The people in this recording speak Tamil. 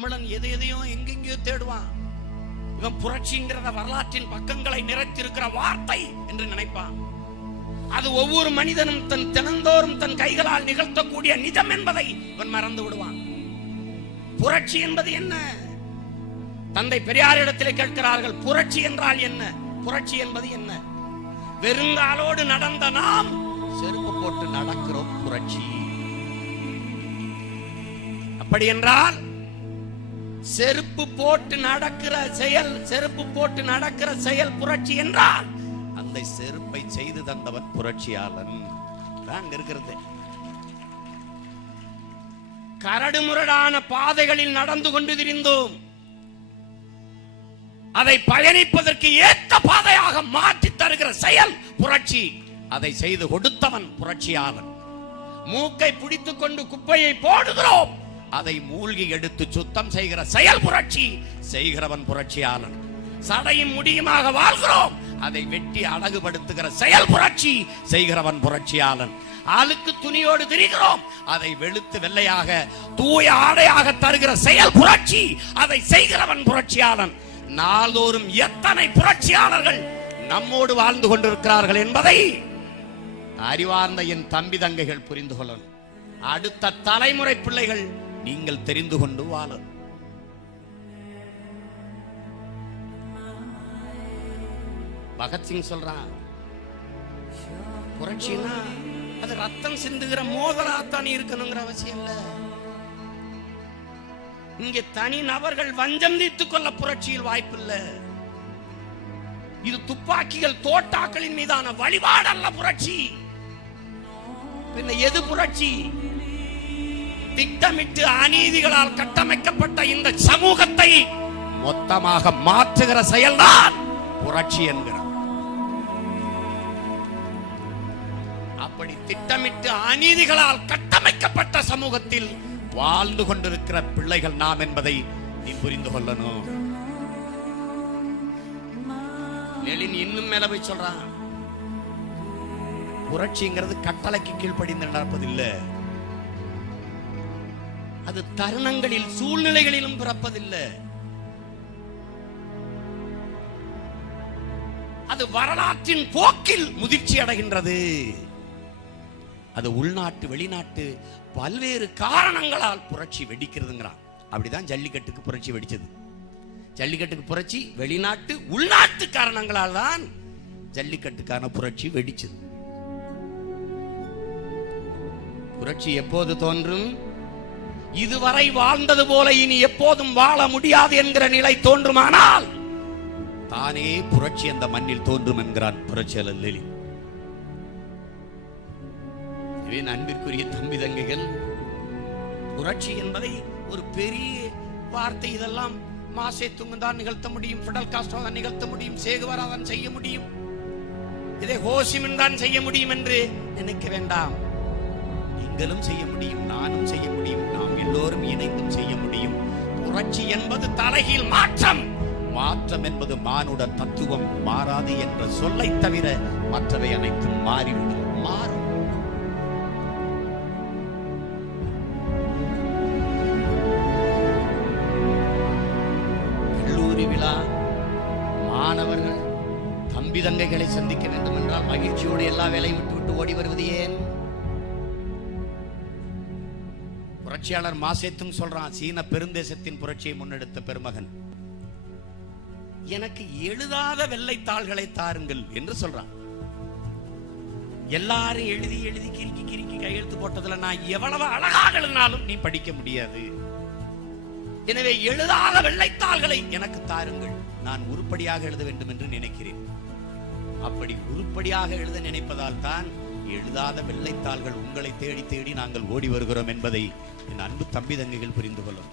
தமிழன் எதையோ எங்கெங்கயோ தேடுவான். இவன் புரட்சிங்கிறத வரலாற்றின் பக்கங்களை நிறைத்திருக்கிற வார்த்தை என்று நினைப்பான். அது ஒவ்வொரு மனிதனும் தன் தினந்தோறும் தன் கைகளால் நிகழ்த்தக்கூடிய நிஜம் என்பதை இவன் மறந்து விடுவான். புரட்சி என்பது என்ன? தந்தை பெரியாரிடத்திலே கேட்கிறார்கள், புரட்சி என்றால் என்ன? புரட்சி என்பது என்ன? வெறுங்காலோடு நடந்த நாம் செருப்பு போட்டு நடக்கிறோம் புரட்சி. அப்படி என்றால் செருப்பு போட்டு நடக்கிற செயல், செருப்பு போட்டு நடக்கிற செயல் புரட்சி என்றால் அந்த செருப்பை செய்து தந்தவன் புரட்சியாளன் தான் இருக்கிறது. கரடுமுரடான பாதைகளில் நடந்து கொண்டு திரிந்தோம். அதை பயணிப்பதற்கு ஏற்ற பாதையாக மாற்றி தருகிற செயல் புரட்சி. அதை செய்து கொடுத்தவன் புரட்சியாளன். மூக்கை பிடித்துக் கொண்டு குப்பையை போடுகிறோம், அதை மூழ்கி எடுத்து சுத்தம் செய்கிற செயல் புரட்சி செய்கிறவன் புரட்சியாளன். சடையும் முடியுமாக வாழ்கிறோம், அதை வெட்டி அழகுபடுத்துகிற செயல் புரட்சி செய்கிறவன் புரட்சியாளன். ஆளுக்கு துணியோடு திரிகிறோம், அதை வெளுத்து வெள்ளையாக தூய ஆடையாக தருகிற செயல் புரட்சி, அதை செய்கிறவன் புரட்சியாளன். நாள்தோறும் எத்தனை புரட்சியாளர்கள் நம்மோடு வாழ்ந்து கொண்டிருக்கிறார்கள் என்பதை அறிவார்ந்த என் தம்பி தங்கைகள் புரிந்து கொள்ளணும். அடுத்த தலைமுறை பிள்ளைகள் நீங்கள் தெரிந்து கொண்டு வாழணும். பகத்சிங் சொல்றான், புரட்சினா அது ரத்தம் சிந்துகிற மோதலாத்தான் இருக்கணுங்கிற அவசியம் இல்ல. இங்கே தனி நபர்கள் வஞ்சம் தீர்த்துக் கொள்ள புரட்சியில் வாய்ப்பில்லை. இது துப்பாக்கிகள் தோட்டாக்களின் மீதான வழிபாடு அல்ல புரட்சி. பின்ன எது புரட்சி? திட்டமிட்டு அநீதிகளால் கட்டமைக்கப்பட்ட இந்த சமூகத்தை மொத்தமாக மாற்றுகிற செயல்தான் புரட்சி என்கிறார். அப்படி திட்டமிட்டு அநீதிகளால் கட்டமைக்கப்பட்ட சமூகத்தில் வாழ்ந்து கொண்டிருக்கிற பிள்ளைகள் நாம் என்பதை நீ புரிந்து கொள்ளணும். லெனின் இன்னும் மேல போய் சொல்றான், புரட்சிங்கிறது கட்டளைக்கு கீழ்ப்படிந்து நடப்பதில்லை. அது தருணங்களில் சூழ்நிலைகளிலும் பிறப்பதில்லை. அது வரலாற்றின் போக்கில் முதிர்ச்சி அடைகின்றது. அது உள்நாட்டு வெளிநாட்டு பல்வேறு காரணங்களால் புரட்சி வெடிக்கிறதுங்கிறான். அப்படிதான் ஜல்லிக்கட்டுக்கு புரட்சி வெடிச்சது. ஜல்லிக்கட்டுக்கு புரட்சி வெளிநாட்டு உள்நாட்டு காரணங்களால் தான் ஜல்லிக்கட்டுக்கான புரட்சி வெடிச்சது. புரட்சி எப்போது தோன்றும்? இதுவரை வாழ்ந்தது போல இனி எப்போதும் வாழ முடியாது என்கிற நிலை தோன்றுமானால் தானே புரட்சி அந்த மண்ணில் தோன்றும் என்கிறான் புரட்சியாளர் லெனின். அன்பிற்குரிய தம்பி தங்கைகள், புரட்சி என்பதை ஒரு பெரிய வார்த்தை. இதெல்லாம் மாசே துங் தான் நிகழ்த்த முடியும், பிடல் காஸ்ட்ரோ தான் நிகழ்த்த முடியும், சேகுவாரா தான் செய்ய முடியும், இதை ஹோசிமின் தான் செய்ய முடியும் என்று நினைக்க வேண்டாம். நீங்களும் செய்ய முடியும், நானும் செய்ய முடியும், நாம் எல்லோரும் இணைந்தும் செய்ய முடியும். புரட்சி என்பது தலைகீழ் மாற்றம். மாற்றம் என்பது மானுட தத்துவம் மாறாது என்ற சொல்லை தவிர மற்றவை அனைத்தும் மாறிவிடும், மாறும். கல்லூரி விழா மாணவர்கள் தம்பி தங்கைகளை சந்திக்க வேண்டும் என்றால் மகிழ்ச்சியோடு எல்லா வேலையும் விட்டு ஓடி வருவது ஏன்? புரட்சியாளர் மாசேத்தும் சொல்றான், சீன பெருந்தேசத்தின் புரட்சியை முன்னெடுத்த பெருமகன், எனக்கு எழுதாத வெள்ளைத்தாள்களை தாருங்கள் என்று சொல்றான். எல்லாரும் எழுதி எழுதி கிறுக்கி கிறுக்கி கையெழுத்து போட்டதுல நான் எவ்வளவு அழகாக எழுதினாலும் நீ படிக்க முடியாது. எனவே எழுதாத வெள்ளைத்தாள்களை எனக்கு தாருங்கள், நான் உருப்படியாக எழுத வேண்டும் என்று நினைக்கிறேன். அப்படி உருப்படியாக எழுத நினைப்பதால் தான் எழுதாத வெள்ளைத்தாள்கள் உங்களை தேடி தேடி நாங்கள் ஓடி வருகிறோம் என்பதை என் அன்பு தம்பி தங்கைகள் புரிந்து கொள்ளும்.